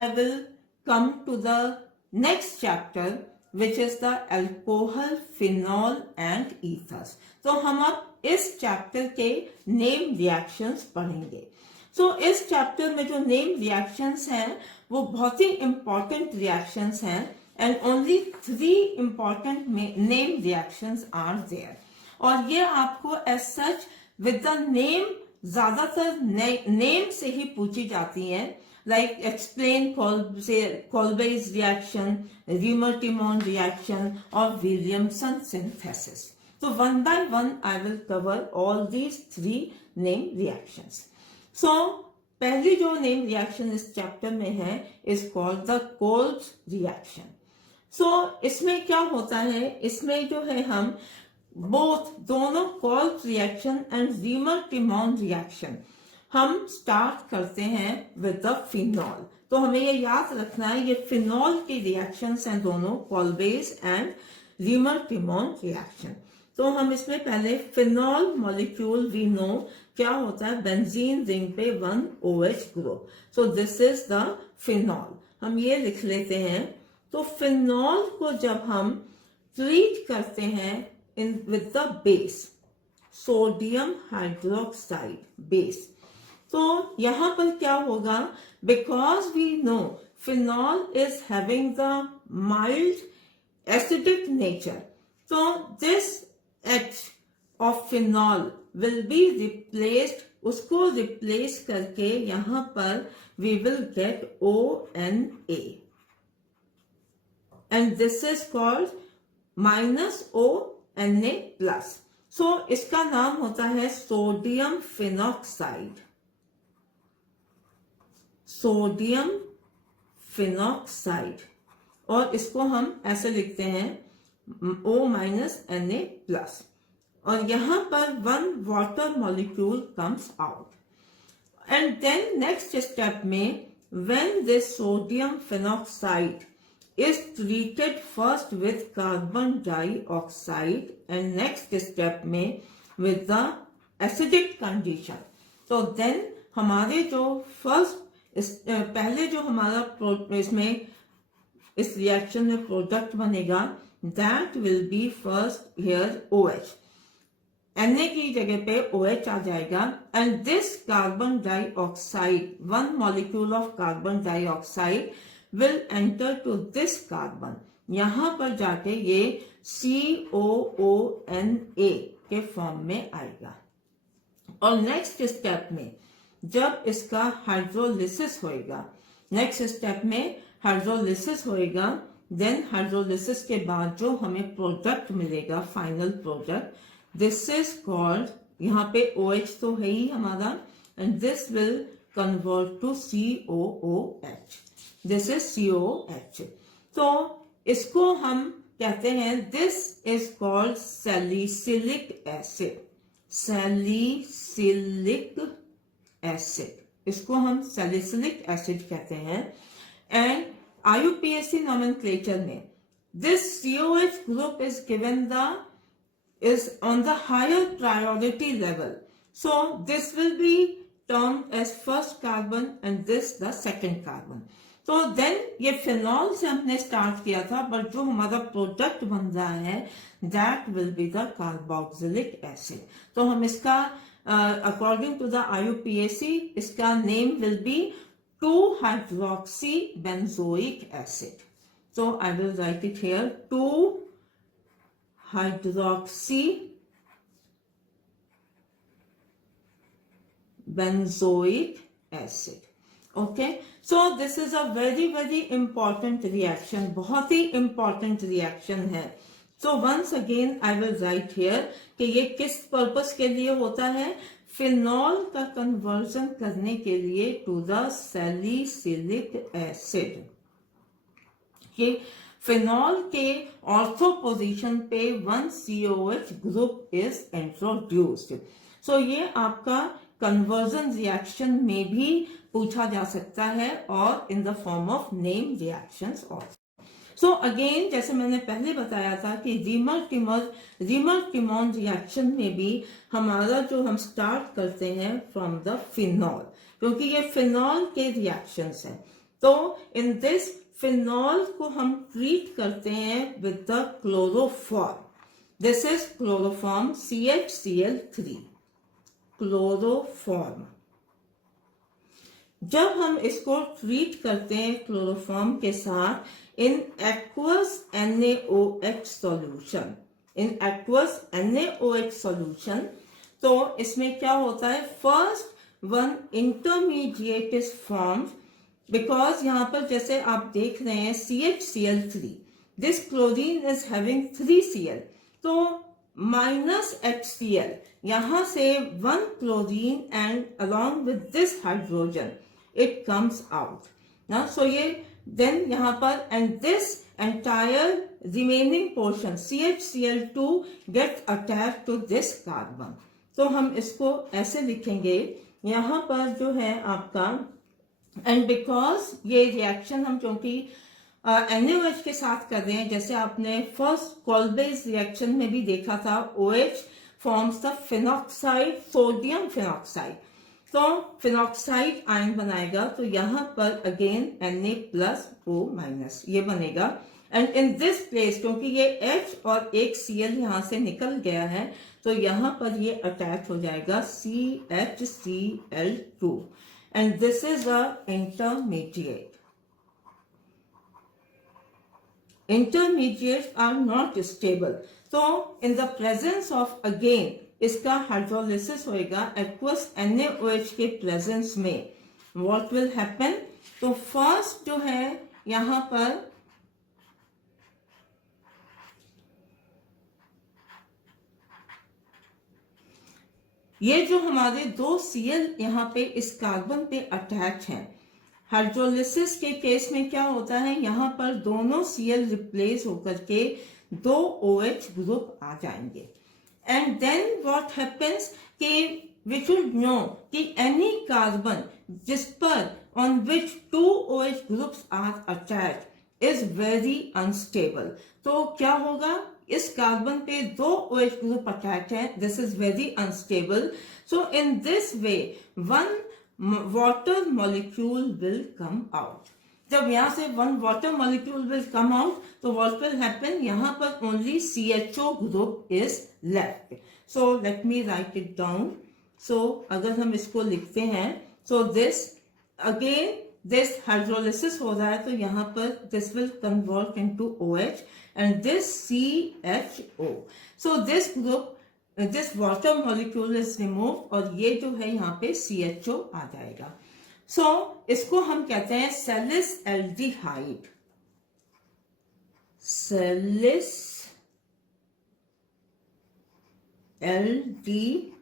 I will come to the next chapter, which is the alcohol, phenol and ethers. तो हम अब इस chapter के नेम रिएक्शंस पढ़ेंगे. सो इस चैप्टर में जो नेम रिएक्शंस हैं वो बहुत ही इंपॉर्टेंट रिएक्शंस हैं, and only 3 important name reactions are there. और ये आपको as such with the name ज्यादातर नेम से ही पूछी जाती हैं. Like explain Kolbe's reaction, Riemann-Timon reaction, or Williamson synthesis. So one by one, I will cover all these 3 name reactions. So पहली जो name reaction इस chapter में है is called the Kolbe's reaction. So इसमें क्या होता है, इसमें जो है हम दोनों Kolbe's reaction and Riemann-Timon reaction हम स्टार्ट करते हैं विद द फिनॉल. तो हमें ये याद रखना है ये फिनॉल के रिएक्शंस हैं दोनों, कोल्बेज एंड रीमर-टिमोन रिएक्शन. तो हम इसमें पहले फिनॉल मॉलिक्यूल वी नो क्या होता है, बेंजीन रिंग पे 1 OH group. So this is the phenol. हम ये लिख लेते हैं. तो फिनॉल को जब हम ट्रीट करते हैं with the base, sodium hydroxide base, तो यहां पर क्या होगा, because we know phenol is having the mild acidic nature, तो this H of phenol will be replaced, उसको रिप्लेस करके यहां पर we will get ONA and this is called -ONA+. So इसका नाम होता है सोडियम फिनॉक्साइड. सोडियम फिनॉक्साइड, और इसको हम ऐसे लिखते हैं O-Na+, और यहां पर 1 water molecule comes out. And then next step में when this sodium phenoxide is treated first with carbon dioxide and next step में with the acidic condition. तो then हमारे जो पहले जो हमारा इसमें इस रिएक्शन में प्रोडक्ट बनेगा, that will be first here OH. Na की जगह पे OH आ जाएगा, and this carbon dioxide, 1 molecule of carbon dioxide will enter to this carbon. यहां पर जाके ये COONA के फॉर्म में आएगा. और नेक्स्ट स्टेप में जब इसका हाइड्रोलिसिस होएगा, नेक्स्ट स्टेप में हाइड्रोलिसिस होएगा, देन हाइड्रोलिसिस के बाद जो हमें प्रोडक्ट मिलेगा, final product, this is called, यहाँ पे OH तो है ही हमारा, and this will convert to COOH. This is COOH. तो इसको हम कहते हैं, this is called salicylic acid. Salicylic acid, इसको हम सैलिसिलिक एसिड कहते हैं. एंड IUPAC नोमेनक्लेचर में this COH group is given is on the higher priority level. So this will be termed as first carbon and this the second carbon. तो then ये phenol से हमने start किया था, but जो हमारा product बन रहा है that will be the carboxylic acid. तो हम इसका अकॉर्डिंग टू द IUPAC इसका name will be 2-hydroxy benzoic acid. So I will write it here, 2-hydroxy benzoic acid. Okay, so this is a very very important reaction, बहुत ही important reaction है. So once again I will write here कि ये किस purpose के लिए होता है, phenol का कन्वर्जन करने के लिए टू द सैलिसिलिक एसिड. कि फिनॉल के ऑर्थो पोजीशन पे 1 COH ग्रुप इज इंट्रोड्यूस्ड. सो ये आपका कन्वर्जन रिएक्शन में भी पूछा जा सकता है, और इन the form of name reactions also. So again जैसे मैंने पहले बताया था कि रीमर-टिमोन रिएक्शन में भी हमारा जो हम स्टार्ट करते हैं फ्रॉम द फिनॉल, क्योंकि ये फिनॉल के रिएक्शंस हैं. तो तो इन दिस फिनॉल को हम ट्रीट करते हैं with the chloroform. This is chloroform CHCl3. Chloroform. जब हम इसको ट्रीट करते हैं क्लोरोफॉर्म के साथ in aqueous NaOH solution, in aqueous NaOH solution, तो इसमें क्या होता है, first one intermediate is formed, because यहां पर जैसे आप देख रहे हैं CHCl3, this chlorine is having 3Cl, तो -HCl, यहां से one chlorine and along with this hydrogen it comes out. Now, so ये then यहाँ पर and this entire remaining portion CHCl2 gets attached to this carbon. तो हम इसको ऐसे लिखेंगे यहाँ पर जो है आपका, and because ये रिएक्शन हम क्योंकि NaOH के साथ कर रहे हैं, जैसे आपने फर्स्ट कॉल्बेज रिएक्शन में भी देखा था, OH forms the phenoxide, sodium phenoxide, तो फिनॉक्साइड आयन बनाएगा, तो यहां पर अगेन Na+O- ये बनेगा. एंड इन दिस प्लेस क्योंकि ये H और एक Cl यहां से निकल गया है, तो यहां पर ये अटैच हो जाएगा CHCl2, and this is a intermediate. Intermediates are not stable. So in the presence of again इसका हाइड्रोलिसिस होएगा एक्वस NaOH के प्रेजेंस में. व्हाट विल हैपन, तो फर्स्ट जो है यहां पर ये जो हमारे दो Cl यहां पे इस कार्बन पे अटैच हैं, हाइड्रोलिसिस के केस में क्या होता है, यहां पर दोनों Cl रिप्लेस होकर के दो OH ग्रुप आ जाएंगे. And then what happens कि we should know कि any carbon जिस पर on which two OH groups are attached is very unstable. तो क्या होगा, इस कार्बन पे दो OH ग्रुप अटैच है, this is very unstable. So in this way one water molecule will come out. जब यहां से one water molecule will come out, तो व्हाट विल हैपन, यहां पर only CHO group is left. So let me write it down. So अगर हम इसको लिखते हैं, so this again this hydrolysis हो रहा है, तो यहां पर this will convert into OH and this CHO. So this group, this water molecule is remove, और ये जो है यहाँ पे CHO आ जाएगा. सो इसको हम कहते हैं salicylaldehyde. Salicylaldehyde.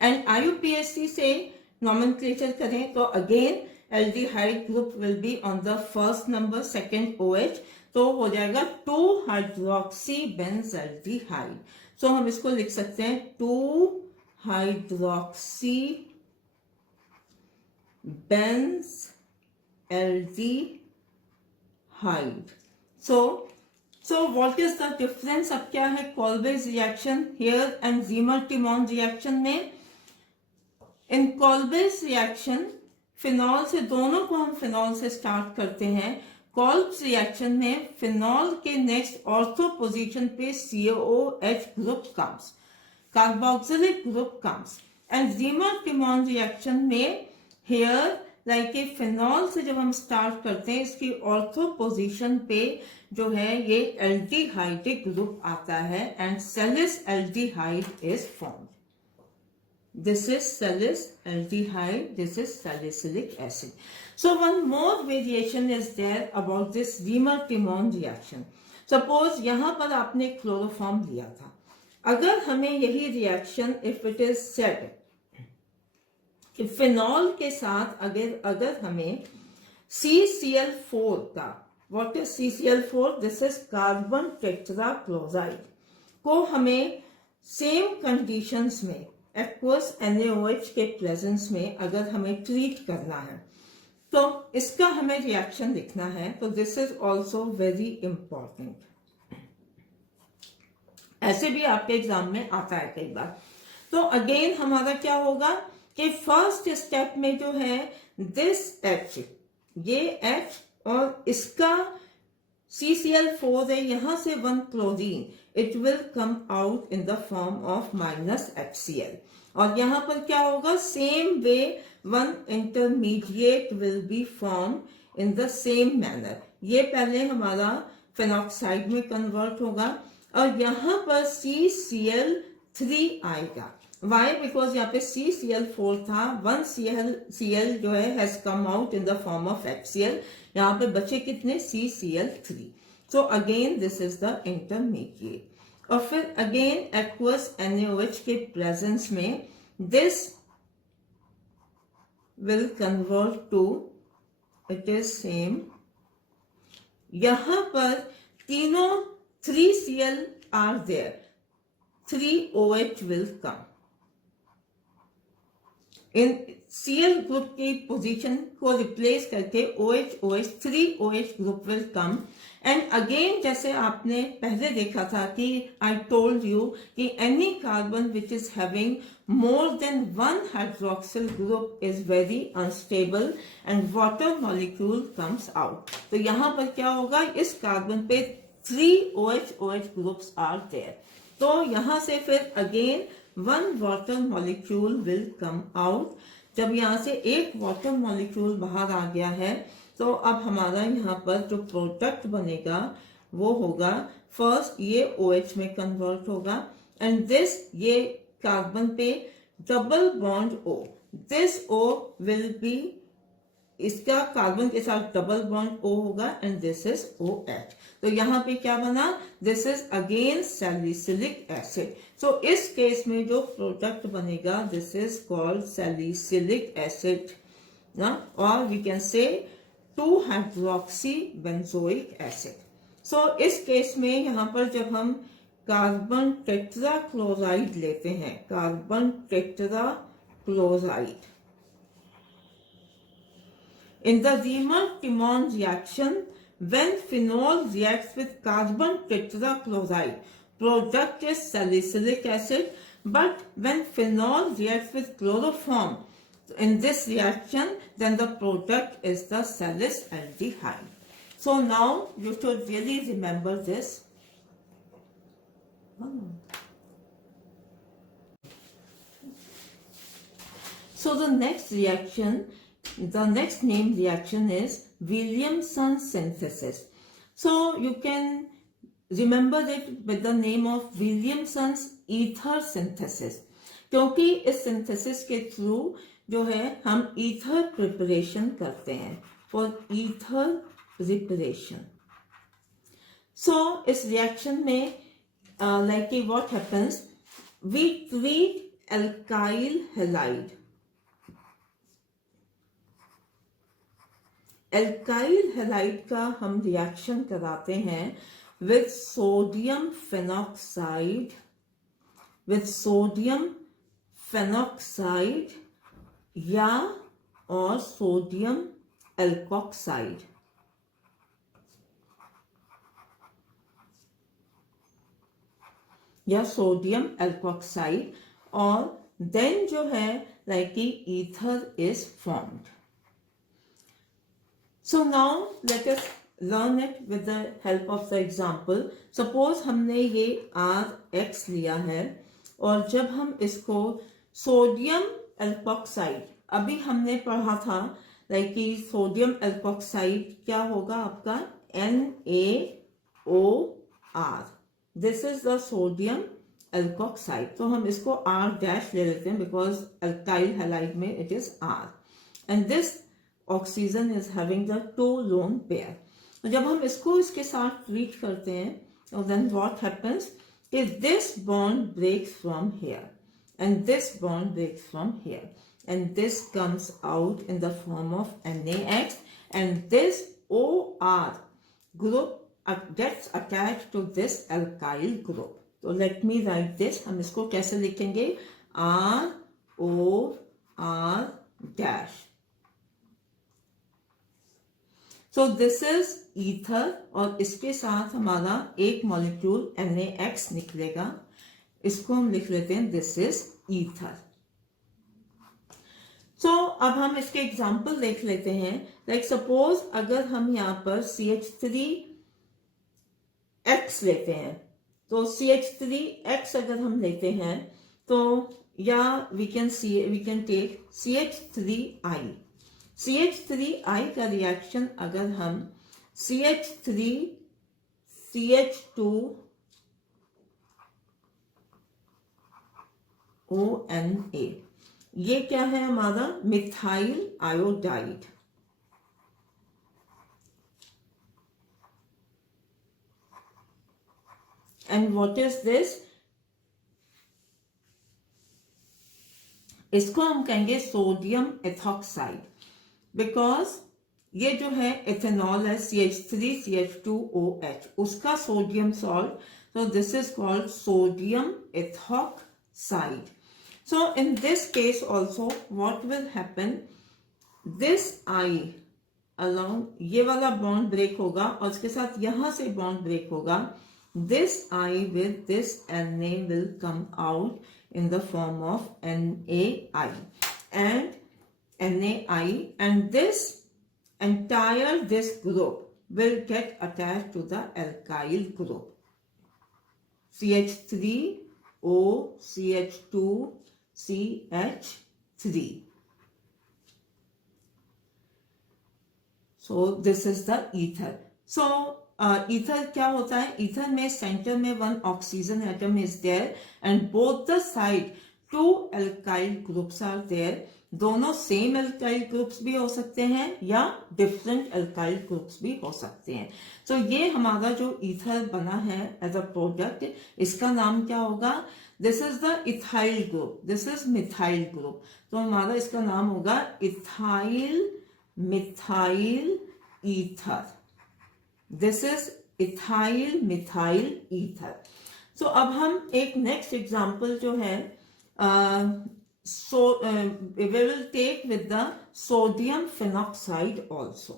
And IUPAC से नॉमेनक्लेचर करें तो again aldehyde group will be on the first number, second OH, तो हो जाएगा 2-हाइड्रोक्सी बेंजल्डिहाइड. सो हम इसको लिख सकते हैं two hydroxy benzaldehyde. So what is the difference, अब क्या है Kolbe's reaction here and Reimer Tiemann reaction में. इन कॉल्बेज रिएक्शन फिनॉल से, दोनों को हम फिनॉल से स्टार्ट करते हैं. कॉल्ब्स रिएक्शन में फिनॉल के नेक्स्ट ऑर्थो पोजीशन पे COH group comes, carboxylic group comes. And Reimer Tiemann reaction में हेयर लाइक ए फिनॉल से जब हम स्टार्ट करते हैं, इसकी ऑर्थो पोजीशन पे जो है ये एल्डिहाइडिक ग्रुप आता है, and salicylaldehyde is formed. This is salicylaldehyde, this is salicylic acid. So one more variation is there about this Reimer Tiemann reaction. Suppose यहां पर आपने क्लोरोफॉर्म लिया था, अगर हमें यही reaction if it is said phenol के साथ अगर हमें CCl4 का, what is CCl4, this is carbon tetrachloride, को हमें सेम कंडीशंस में एक्वस NaOH के प्रेजेंस में अगर हमें ट्रीट करना है, तो इसका हमें रिएक्शन लिखना है. तो this is also very important. ऐसे भी आपके एग्जाम में आता है कई बार. तो अगेन हमारा क्या होगा कि फर्स्ट स्टेप में जो है दिस H, ये H और इसका CCl4 है, यहां से 1 chlorine, it will come out in the form of -HCl। और यहां पर क्या होगा, same way 1 intermediate will be form in the same manner. ये पहले हमारा फेनॉक्साइड में कन्वर्ट होगा और यहां पर CCl3 आएगा। वाई? बिकॉज यहाँ पे CCl4 था, 1 Cl जो है has come out in the form of HCl, यहाँ पे बचे कितने, CCl3। So again this is the intermediate. और फिर अगेन एक्वस NaOH के प्रेजेंस में this will convert to, it is same, यहां पर तीनों 3Cl are there, 3OH will come in Cl group की पोजीशन को रिप्लेस करके OH 3OH group will come. And again जैसे आपने पहले देखा था कि आई टोल्ड यू कि any carbon which is having more than 1 hydroxyl group is very unstable and water molecule comes out। तो यहां पर क्या होगा, इस कार्बन पे 3OH groups are there। तो यहां से फिर again 1 water molecule will come out। जब यहां से एक वाटर मॉलिक्यूल बाहर आ गया है तो अब हमारा यहाँ पर जो प्रोडक्ट बनेगा वो होगा, फर्स्ट ये OH में कन्वर्ट होगा एंड दिस, ये कार्बन पे double bond O, this O will be, इसका कार्बन के साथ डबल बॉन्ड O होगा एंड दिस इज OH। तो यहाँ पे क्या बना, this is again salicylic acid. So इस केस में जो प्रोडक्ट बनेगा this is called salicylic acid ना, और we can say 2 hydroxy benzoic acid. So इस केस में यहाँ पर जब हम कार्बन टेट्राक्लोराइड लेते हैं, carbon tetrachloride, in the Riemann-Timon reaction, when phenol reacts with carbon tetrachloride, product is salicylic acid, but when phenol reacts with chloroform in this reaction, then the product is the salicylaldehyde. So now you should really remember this. So the next reaction, the next named reaction is Williamson synthesis. So you can remember it with the name of Williamson's ether synthesis, क्योंकि इस synthesis के through जो है हम ether preparation करते हैं, for ether preparation. So इस reaction में like what happens, we treat alkyl halide, alkyl halide का हम रिएक्शन कराते हैं with sodium phenoxide, with sodium phenoxide या और सोडियम एल्कोक्साइड। या सोडियम एल्कोक्साइड, और देन जो है like ether is formed. So now let us learn it with the help of the example. Suppose हमने ये RX लिया है और जब हम इसको सोडियम एल्कोक्साइड, अभी हमने पढ़ा था लाइक सोडियम एल्कोक्साइड क्या होगा आपका, NaOR, this is the sodium alkoxide. तो हम इसको R डैश ले लेते हैं बिकॉज अल्काइल हैलाइड में it is R, and this oxygen is having the 2 lone pair. जब हम इसको इसके साथ ट्रीट करते हैं, then what happens is this bond breaks from here and this bond breaks from here and this comes out in the form of NaX and this OR group gets attached to this alkyl group. So let me write this. हम इसको कैसे लिखेंगे, ROR dash. So this is ether और इसके साथ हमारा एक molecule NaX निकलेगा, इसको हम लिख लेते हैं दिस इज ether. सो अब हम इसके एग्जाम्पल देख लेते हैं. लाइक सपोज अगर हम यहाँ पर CH3X लेते हैं, तो CH3X अगर हम लेते हैं तो या we can take CH3I. CH3I का रिएक्शन अगर हम CH3CH2ONA, ये क्या है हमारा methyl iodide. And what is this? इसको हम कहेंगे सोडियम एथॉक्साइड, बिकॉज ये जो है इथेनॉल है CH3CH2OH, उसका sodium salt, so this is called sodium ethoxide. So in this case also what will happen, this I along ये वाला बॉन्ड ब्रेक होगा और उसके साथ यहां से बॉन्ड ब्रेक होगा. This I with this Na will come out in the form of NaI and this entire this group will get attached to the alkyl group CH3O CH2CH3. So this is the ether. So ether क्या होता है? ether में centre में one oxygen atom is there and both the side two alkyl groups are there. दोनों same alkyl groups भी हो सकते हैं या डिफरेंट अल्काइल ग्रुप्स भी हो सकते हैं. तो ये हमारा जो ईथर बना है एज अ प्रोडक्ट, इसका नाम क्या होगा? This is the ethyl group, this is methyl group. तो हमारा इसका नाम होगा ethyl methyl ether. This is ethyl methyl ether. So अब हम एक नेक्स्ट एग्जांपल जो है we will take with the sodium phenoxide also.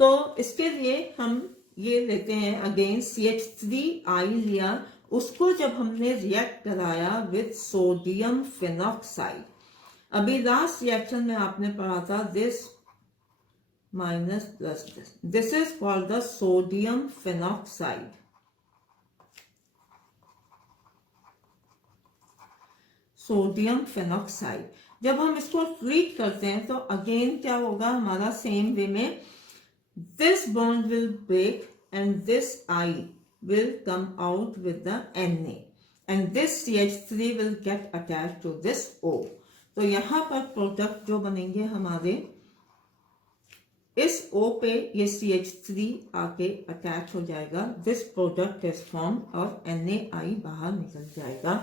तो इसके लिए हम ये लेते हैं अगेन CH3I लिया, उसको जब हमने रिएक्ट कराया विद सोडियम फिनॉक्साइड. अभी लास्ट रिएक्शन में आपने पढ़ा था this minus plus this is called the sodium phenoxide. Sodium phenoxide जब हम इसको ट्रीट करते हैं तो अगेन क्या होगा हमारा? सेम वे में this bond will break and this I will come out with the Na and this CH3 will get attached to this O. तो यहां पर प्रोडक्ट जो बनेंगे हमारे, इस O पे ये CH3 आके अटैच हो जाएगा, दिस प्रोडक्ट इज फॉर्म और NaI बाहर निकल जाएगा.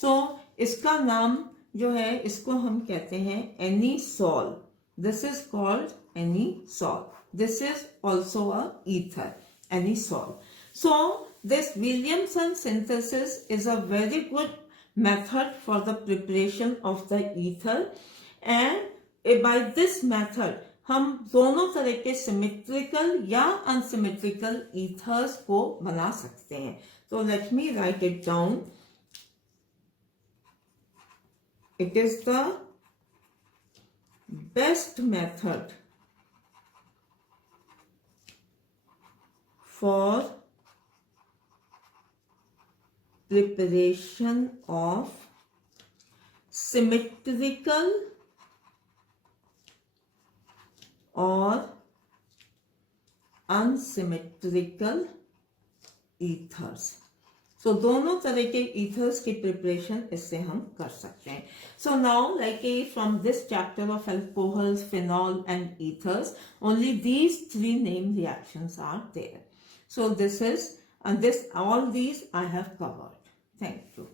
सो इसका नाम जो है इसको हम कहते हैं anisole. This is called anisole. This is also a ether, anisole. So this Williamson synthesis is a very good method for the preparation of the ether and by this method हम दोनों तरह के सिमेट्रिकल या unsymmetrical ethers को बना सकते हैं. तो late me write it down. It is the best method for preparation of symmetrical or unsymmetrical ethers. So दोनों तरह के ethers की preparation इससे हम कर सकते हैं. So now like from this chapter of alcohols, phenol and ethers, only these three named reactions are there. So this is, and all these I have covered. Thank you.